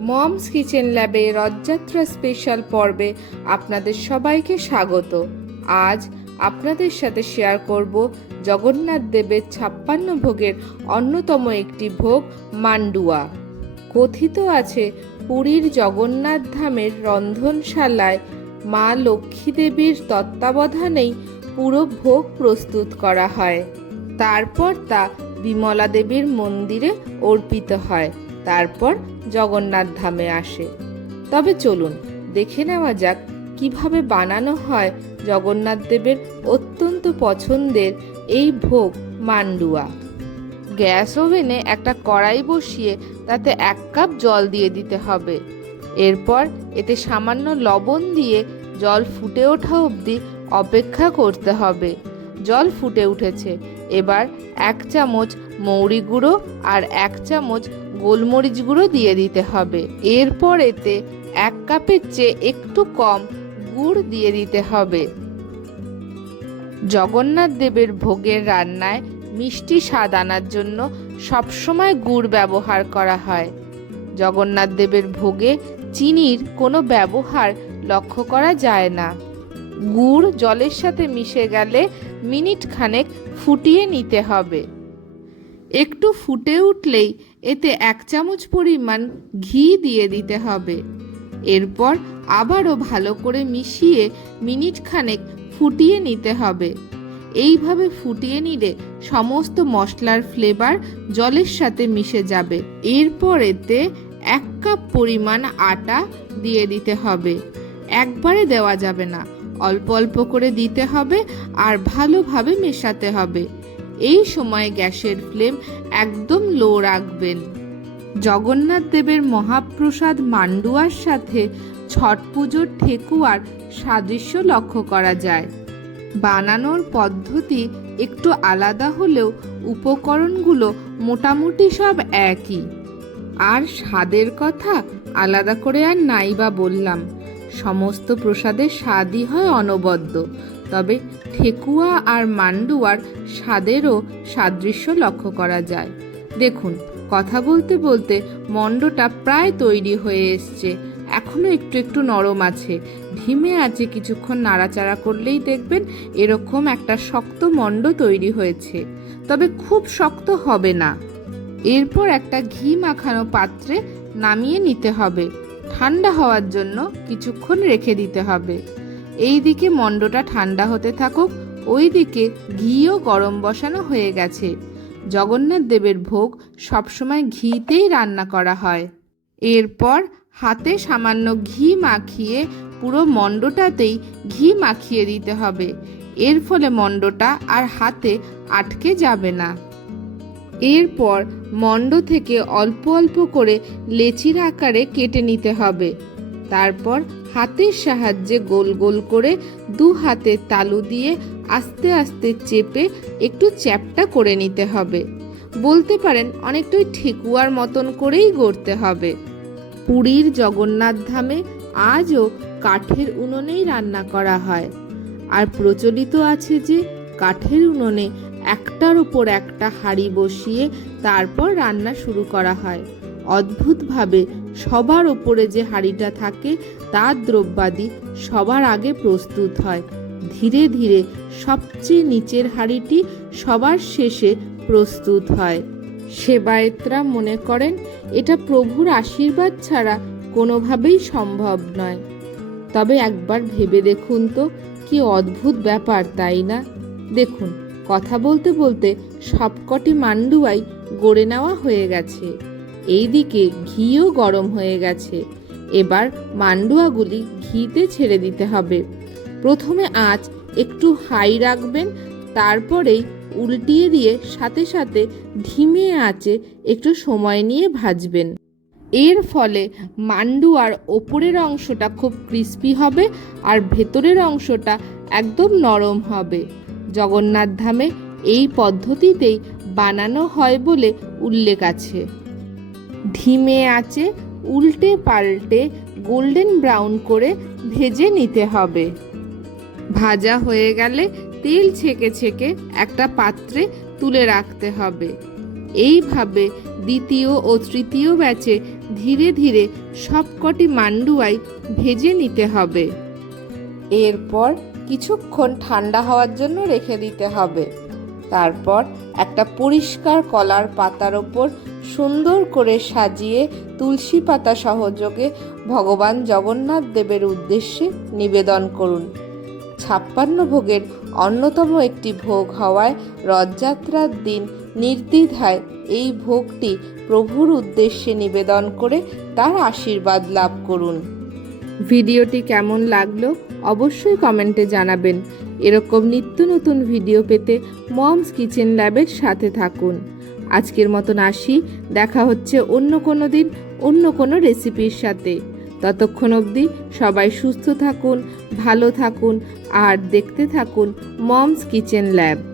Moms kitchen ল্যাবে Rathyatra special পর্বে আপনাদের সবাইকে স্বাগত। আজ আপনাদের সাথে শেয়ার করব জগন্নাথ দেবের ছাপ্পান্ন ভোগের অন্যতম একটি ভোগ মান্ডুয়া কথিত আছে পুরীর জগন্নাথ ধামের রন্ধনশালায় মা লক্ষ্মী দেবীর তত্ত্বাবধানেই পুরো ভোগ প্রস্তুত করা হয়। তারপর তা বিমলা দেবীর মন্দিরে অর্পিত হয়। তারপর জগন্নাথ ধামে আসে। তবে চলুন, দেখে নেওয়া যাক কীভাবে বানানো হয় জগন্নাথ দেবের অত্যন্ত পছন্দের এই ভোগ মান্ডুয়া। গ্যাস ওভেনে একটা কড়াই বসিয়ে তাতে এক কাপ জল দিয়ে দিতে হবে। এরপর এতে সামান্য লবণ দিয়ে জল ফুটে ওঠা অবধি অপেক্ষা করতে হবে। জল ফুটে উঠেছে। এবার এক চামচ মৌরি গুঁড়ো আর এক চামচ গোলমরিচ গুঁড়ো দিয়ে দিতে হবে। এরপর এতে এক কাপের চেয়ে একটু কম গুড় দিয়ে দিতে হবে। জগন্নাথ দেবের ভোগের রান্নায় মিষ্টি স্বাদ আনার জন্য সবসময় গুড় ব্যবহার করা হয়। জগন্নাথ দেবের ভোগে চিনির কোনো ব্যবহার লক্ষ্য করা যায় না। গুড় জলের সাথে মিশে গেলে মিনিট খানেক ফুটিয়ে নিতে হবে। একটু ফুটে উঠলেই এতে এক চামচ পরিমাণ ঘি দিয়ে দিতে হবে। এরপর আবারও ভালো করে মিশিয়ে মিনিট খানেক ফুটিয়ে নিতে হবে। এইভাবে ফুটিয়ে নিলে সমস্ত মশলার ফ্লেভার জলের সাথে মিশে যাবে। এরপর এতে এক কাপ পরিমাণ আটা দিয়ে দিতে হবে। একবারে দেওয়া যাবে না। অল্প অল্প করে দিতে হবে আর ভালোভাবে মেশাতে হবে। এই সময় গ্যাসের ফ্লেম একদম লো রাখবেন। জগন্নাথ দেবের মহাপ্রসাদ মান্ডুয়ার সাথে ছট পুজোর ঠেকুয়ার সাদৃশ্য লক্ষ্য করা যায়। বানানোর পদ্ধতি একটু আলাদা হলেও উপকরণগুলো মোটামুটি সব একই। আর স্বাদের কথা আলাদা করে আর নাই বা বললাম। সমস্ত প্রসাদের স্বাদই হয় অনবদ্য। তবে ঠেকুয়া আর মান্ডুয়ার স্বাদেরও সাদৃশ্য লক্ষ্য করা যায়। দেখুন, কথা বলতে বলতে মণ্ডটা প্রায় তৈরি হয়ে এসছে। এখনও একটু একটু নরম আছে। ধিমে আছে কিছুক্ষণ নাড়াচাড়া করলেই দেখবেন এরকম একটা শক্ত মণ্ড তৈরি হয়েছে। তবে খুব শক্ত হবে না। এরপর একটা ঘি মাখানো পাত্রে নামিয়ে নিতে হবে। ঠান্ডা হওয়ার জন্য কিছুক্ষণ রেখে দিতে হবে। এই দিকে মণ্ডটা ঠান্ডা হতে থাকুক ওই দিকে ঘিও গরম বসানো হয়ে গেছে। জগন্নাথ দেবের ভোগ সবসময় ঘিতেই রান্না করা হয়। এরপর হাতে সামান্য ঘি মাখিয়ে পুরো মণ্ডটাতেই ঘি মাখিয়ে দিতে হবে। এর ফলে মণ্ডটা আর হাতে আটকে যাবে না। এরপর মণ্ড থেকে অল্প অল্প করে লেচির আকারে কেটে নিতে হবে। তারপর হাতের সাহায্যে গোল গোল করে দু হাতে তালু দিয়ে আস্তে আস্তে চেপে একটু চ্যাপটা করে নিতে হবে। বলতে পারেন অনেকটাই ঠেকুয়ার মতন করেই গড়তে হবে। পুরীর জগন্নাথ ধামে আজও কাঠের উনুনেই রান্না করা হয়। আর প্রচলিত আছে যে কাঠের উনুনে একটার উপর একটা হাঁড়ি বসিয়ে তারপর রান্না শুরু করা হয়। অদ্ভুতভাবে সবার ওপরে যে হাঁড়িটা থাকে তার দ্রব্যাদি সবার আগে প্রস্তুত হয়। ধীরে ধীরে সবচেয়ে নিচের হাঁড়িটি সবার শেষে প্রস্তুত হয়। সেবায়েতরা মনে করেন, এটা প্রভুর আশীর্বাদ ছাড়া কোনোভাবেই সম্ভব নয়। তবে একবার ভেবে দেখুন তো, কি অদ্ভুত ব্যাপার, তাই না? দেখুন, কথা বলতে বলতে সবকটি মান্ডুয়াই গড়ে নেওয়া হয়ে গেছে। এইদিকে ঘিও গরম হয়ে গেছে। এবার মান্ডুয়াগুলি ঘিতে ছেড়ে দিতে হবে। প্রথমে আঁচ একটু হাই রাখবেন, তারপরেই উল্টিয়ে দিয়ে সাথে সাথে ধিমে আঁচে একটু সময় নিয়ে ভাজবেন। এর ফলে মান্ডুয়ার ওপরের অংশটা খুব ক্রিস্পি হবে আর ভেতরের অংশটা একদম নরম হবে। জগন্নাথ ধামে এই পদ্ধতিতেই বানানো হয় বলে উল্লেখ আছে। ধিমে আঁচে উল্টে পাল্টে গোল্ডেন ব্রাউন করে ভেজে নিতে হবে। ভাজা হয়ে গেলে তেল ছেঁকে ছেঁকে একটা পাত্রে তুলে রাখতে হবে। এইভাবে দ্বিতীয় ও তৃতীয় ব্যাচে ধীরে ধীরে সবকটি মান্ডুয়াই ভেজে নিতে হবে। এরপর কিছুক্ষণ ঠান্ডা হওয়ার জন্য রেখে দিতে হবে। তারপর একটা পরিষ্কার কলার পাতার ওপর সুন্দর করে সাজিয়ে তুলসী পাতা সহযোগে ভগবান জগন্নাথ দেবের উদ্দেশ্যে নিবেদন করুন। ছাপ্পান্ন ভোগের অন্যতম একটি ভোগ হওয়ায় রথযাত্রার দিন নির্দ্বিধায় এই ভোগটি প্রভুর উদ্দেশ্যে নিবেদন করে তার আশীর্বাদ লাভ করুন। ভিডিওটি কেমন লাগল অবশ্যই কমেন্টে জানাবেন। এরকম নিত্য নতুন ভিডিও পেতে মমস কিচেন ল্যাবের সাথে থাকুন। আজকের মতন আসি, দেখা হচ্ছে অন্য কোনো দিন, অন্য কোনো রেসিপির সাথে। ততক্ষণ অবধি সবাই সুস্থ থাকুন, ভালো থাকুন, আর দেখতে থাকুন মমস কিচেন ল্যাব।